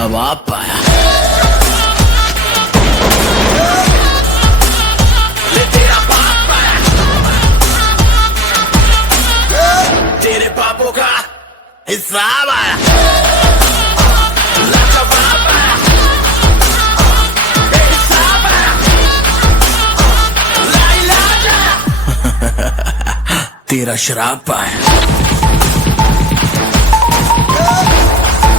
तेरा बाप आया। ले तेरा बाप आया, तेरे पापों का हिसाब आया। लाका बाप आया, बेहिसाब आया। ला इलाज आया, तेरा शराब आया।